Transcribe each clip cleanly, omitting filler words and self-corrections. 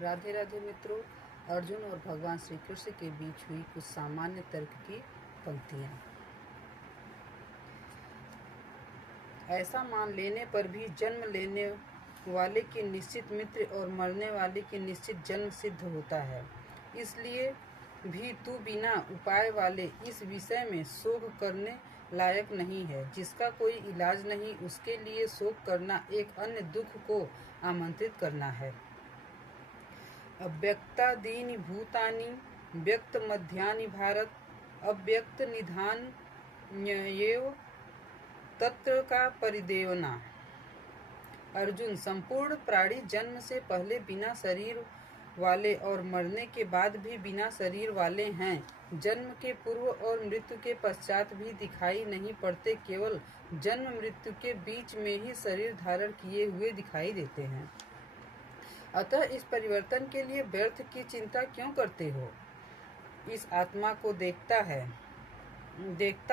राधे राधे मित्रों। अर्जुन और भगवान श्री कृष्ण के बीच हुई कुछ सामान्य तर्क की पंक्तियाँ। ऐसा मान लेने पर भी जन्म लेने वाले की निश्चित मित्र और मरने वाले की निश्चित जन्म सिद्ध होता है। इसलिए भी तू बिना उपाय वाले इस विषय में शोक करने लायक नहीं है। जिसका कोई इलाज नहीं, उसके लिए शोक करना एक अन्य दुख को आमंत्रित करना है। अव्यक्तादीनि भूतानि व्यक्त मध्यानि भारत, अव्यक्त निधान्येव तत्र का परिदेवना। अर्जुन, संपूर्ण प्राणी जन्म से पहले बिना शरीर वाले और मरने के बाद भी बिना शरीर वाले हैं। जन्म के पूर्व और मृत्यु के पश्चात भी दिखाई नहीं पड़ते, केवल जन्म मृत्यु के बीच में ही शरीर धारण किए हुए दिखाई देते हैं। अतः इस परिवर्तन के लिए व्यर्थ की चिंता क्यों करते हो? इस आत्मा को देखता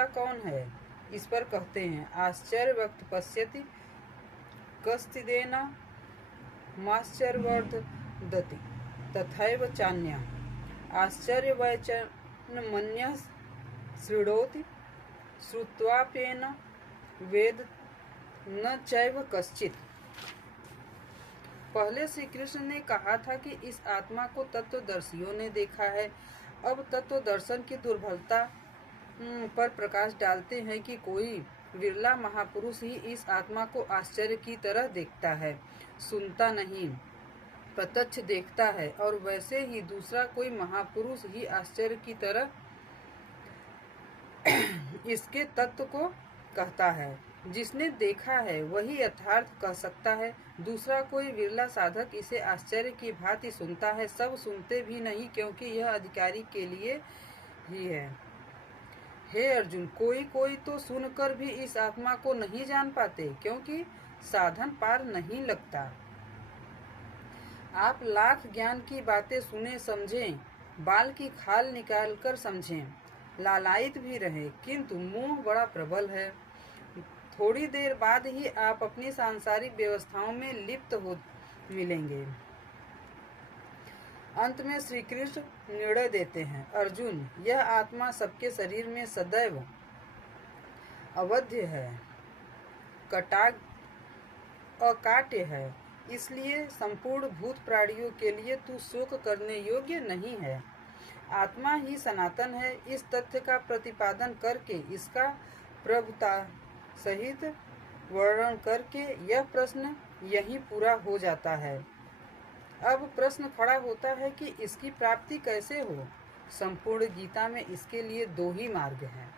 कौन है? इस पर कहते हैं, आश्चर्य वक्त पश्यति कस्तिदेना माश्चर्यवर्धदति तथैव चान्या आश्चर्यवचनमन्यः शृणोति श्रुत्वाप्येन वेद न चैव कश्चित्। पहले श्री कृष्ण ने कहा था कि इस आत्मा को तत्वदर्शियों ने देखा है। अब तत्वदर्शन की दुर्बलता पर प्रकाश डालते हैं कि कोई विरला महापुरुष ही इस आत्मा को आश्चर्य की तरह देखता है, सुनता नहीं, प्रत्यक्ष देखता है। और वैसे ही दूसरा कोई महापुरुष ही आश्चर्य की तरह इसके तत्व को कहता है। जिसने देखा है वही यथार्थ कह सकता है। दूसरा कोई विरला साधक इसे आश्चर्य की भांति सुनता है। सब सुनते भी नहीं, क्योंकि यह अधिकारी के लिए ही है। हे अर्जुन, कोई तो सुनकर भी इस आत्मा को नहीं जान पाते, क्योंकि साधन पार नहीं लगता। आप लाख ज्ञान की बातें सुने समझें, बाल की खाल निकाल कर समझें, लालायित भी रहे, किंतु मोह बड़ा प्रबल है। थोड़ी देर बाद ही आप अपनी सांसारिक व्यवस्थाओं में लिप्त हो मिलेंगे। अंत में श्री कृष्ण निर्णय देते हैं, अर्जुन, यह आत्मा सबके शरीर में सदैव अवध्य है, अकाट्य है। इसलिए संपूर्ण भूत प्राणियों के लिए तू शोक करने योग्य नहीं है। आत्मा ही सनातन है। इस तथ्य का प्रतिपादन करके, इसका प्रभुता सहित वर्णन करके यह प्रश्न यहीं पूरा हो जाता है। अब प्रश्न खड़ा होता है कि इसकी प्राप्ति कैसे हो? संपूर्ण गीता में इसके लिए दो ही मार्ग हैं।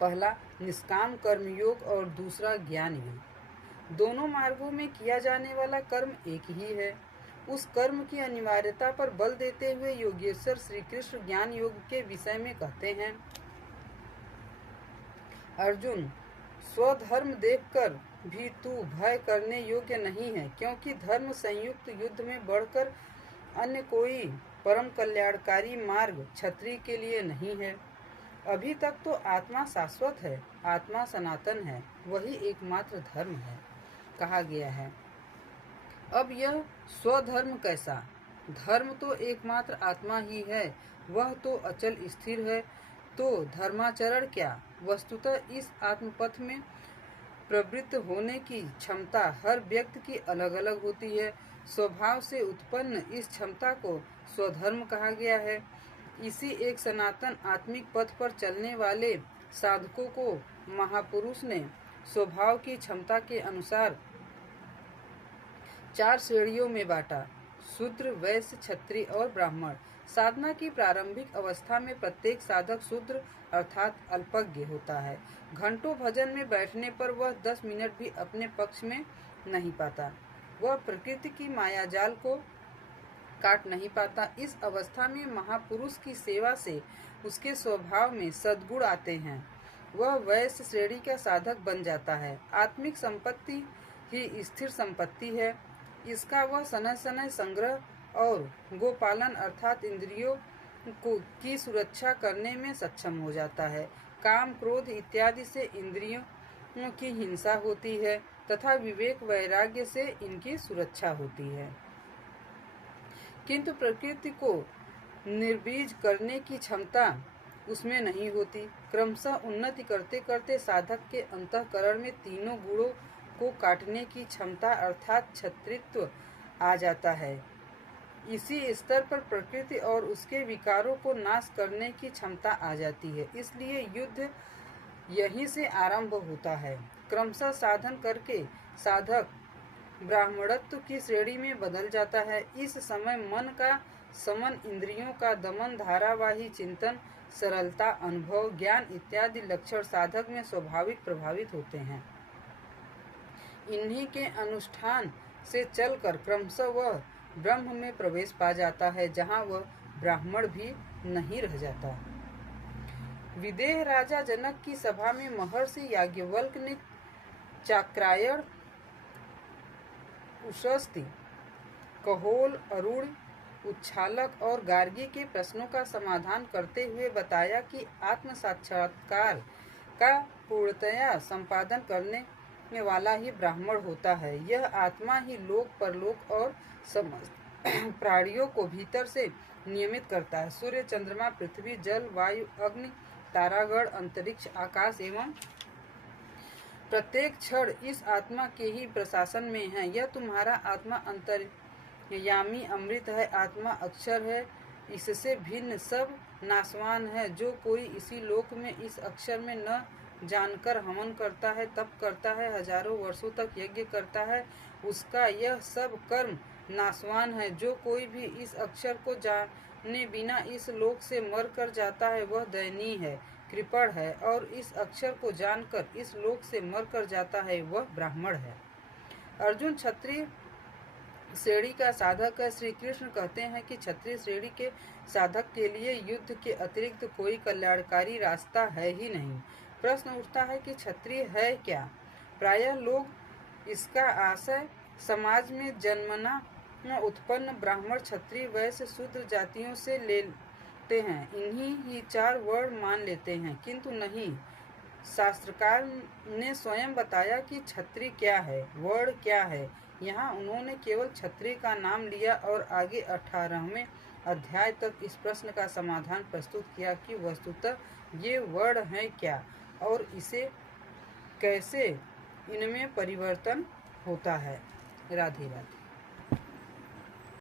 पहला निष्काम कर्मयोग और दूसरा ज्ञान योग। दोनों मार्गों में किया जाने वाला कर्म एक ही है। उस कर्म की अनिवार्यता पर बल देते हुए योगेश्वर श्री कृष्ण ज्ञान योग के विषय में कहते हैं, अर्जुन, स्वधर्म देखकर भी तू भय करने योग्य नहीं है, क्योंकि धर्म संयुक्त युद्ध में बढ़कर अन्य कोई परम कल्याणकारी मार्ग क्षत्रिय के लिए नहीं है। अभी तक तो आत्मा शाश्वत है, आत्मा सनातन है, वही एकमात्र धर्म है कहा गया है। अब यह स्वधर्म कैसा? धर्म तो एकमात्र आत्मा ही है, वह तो अचल स्थिर है। तो धर्माचरण क्या? वस्तुतः इस आत्मपथ में प्रवृत्त होने की क्षमता हर व्यक्ति की अलग अलग होती है। स्वभाव से उत्पन्न इस क्षमता को स्वधर्म कहा गया है। इसी एक सनातन आत्मिक पथ पर चलने वाले साधकों को महापुरुष ने स्वभाव की क्षमता के अनुसार 4 श्रेणियों में बांटा, शूद्र, वैश्य, क्षत्रिय और ब्राह्मण। साधना की प्रारंभिक अवस्था में प्रत्येक साधक शूद्र अर्थात अल्पज्ञ होता है। घंटों भजन में बैठने पर वह 10 मिनट भी अपने पक्ष में नहीं पाता। वह प्रकृति की मायाजाल को काट नहीं पाता। इस अवस्था में महापुरुष की सेवा से उसके स्वभाव में सद्गुण आते हैं। वह वैश्य श्रेणी का साधक बन जाता है। आत्मिक संपत्ति ही स्थिर संपत्ति है। इसका वह सनय सनय संग्रह और गोपालन अर्थात इंद्रियों की सुरक्षा करने में सक्षम हो जाता है। काम, क्रोध इत्यादि से इंद्रियों की हिंसा होती है तथा विवेक वैराग्य से इनकी सुरक्षा होती है। किंतु प्रकृति को निर्बीज करने की क्षमता उसमें नहीं होती। क्रमशः उन्नति करते करते साधक के अंतःकरण में तीनों गुणों को काटने की क्षमता अर्थात क्षत्रित्व आ जाता है। इसी स्तर पर प्रकृति और उसके विकारों को नाश करने की क्षमता आ जाती है। इसलिए युद्ध यहीं से आरंभ होता है। क्रमशः साधन करके साधक ब्राह्मणत्व की श्रेणी में बदल जाता है। इस समय मन का समन, इंद्रियों का दमन, धारावाही चिंतन, सरलता, अनुभव, ज्ञान इत्यादि लक्षण साधक में स्वाभाविक प्रभावित होते हैं। इन्हीं के अनुष्ठान से चलकर क्रमशः वह ब्रह्म में प्रवेश पा जाता है, जहाँ वह ब्राह्मण भी नहीं रह जाता। विदेह राजा जनक की सभा में महर्षि याज्ञवल्क ने चाक्रायण, उशस्ति, कहोल, अरुण, उच्छालक और गार्गी के प्रश्नों का समाधान करते हुए बताया कि आत्म साक्षात्कार का पूर्णतया संपादन करने वाला ही ब्राह्मण होता है। यह आत्मा ही लोक, परलोक और समस्त प्राणियों को भीतर से नियमित करता है। सूर्य, चंद्रमा, पृथ्वी, जल, वायु, अग्नि, तारागण, अंतरिक्ष, आकाश एवं प्रत्येक क्षण इस आत्मा के ही प्रशासन में है। यह तुम्हारा आत्मा अंतर्यामी अमृत है, आत्मा अक्षर है, इससे भिन्न सब नाशवान है। जो कोई इसी लोक में इस अक्षर में न जानकर हवन करता है, तप करता है, हजारों वर्षों तक यज्ञ करता है, उसका यह सब कर्म नाशवान है। जो कोई भी इस अक्षर को जाने बिना इस लोक से मर कर जाता है, वह दयनीय है, कृपण है, और इस अक्षर को जानकर इस लोक से मर कर जाता है, वह ब्राह्मण है। अर्जुन क्षत्रिय श्रेणी का साधक है। श्री कृष्ण कहते हैं कि क्षत्रिय श्रेणी के साधक के लिए युद्ध के अतिरिक्त कोई कल्याणकारी रास्ता है ही नहीं। प्रश्न उठता है कि क्षत्रिय है क्या? प्रायः लोग इसका आशय समाज में जन्मना उत्पन्न ब्राह्मण, क्षत्रिय, वैश्य, शूद्र जातियों से लेते हैं। इन्हीं ही 4 वर्ण मान लेते हैं, किंतु नहीं। शास्त्रकार ने स्वयं बताया कि क्षत्रिय क्या है, वर्ण क्या है। यहाँ उन्होंने केवल क्षत्रिय का नाम लिया और आगे 18वें अध्याय तक इस प्रश्न का समाधान प्रस्तुत किया कि वस्तुतः ये वर्ण हैं क्या और इसे कैसे इनमें परिवर्तन होता है। राधे राधे।